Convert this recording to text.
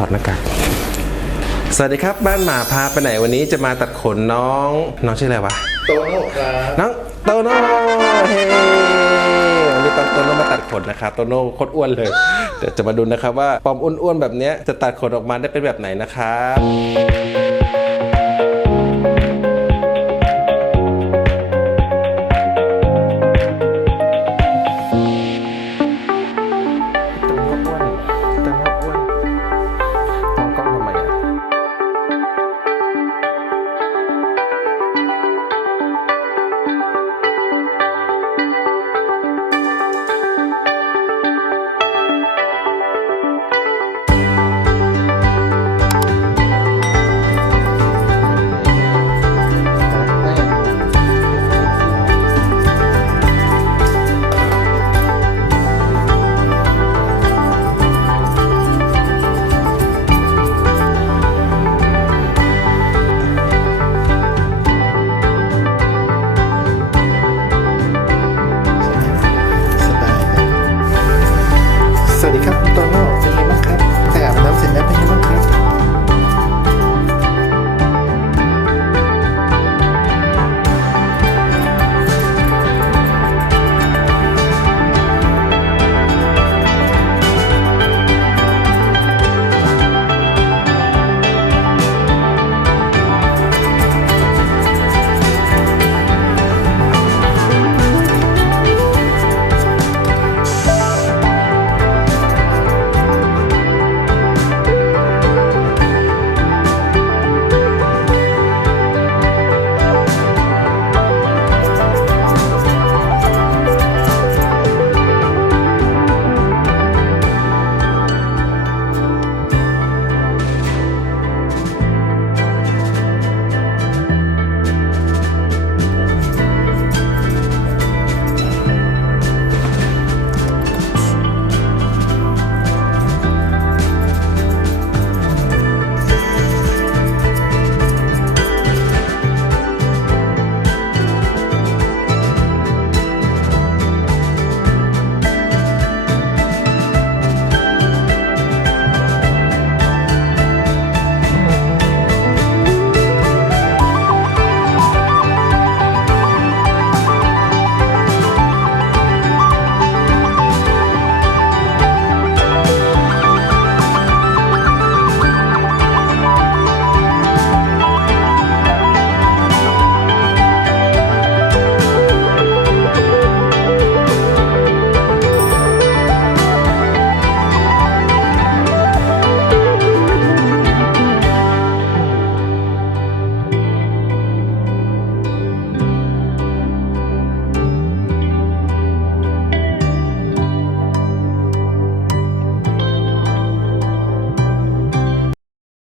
ถอดหน้ากากสวัสดีครับบ้านหมาพาไปไหนวันนี้จะมาตัดขนน้อง น้องชื่ออะไรวะโตโน่ครับน้องโตโน่เฮ้วันนี้ตอนโตโน่มาตัดขนนะครับโตโน่โคตรอ้วนเลยเดี๋ยวจะมาดูนะครับว่าปอมอ้วนๆแบบเนี้ยจะตัดขนออกมาได้เป็นแบบไหนนะครับ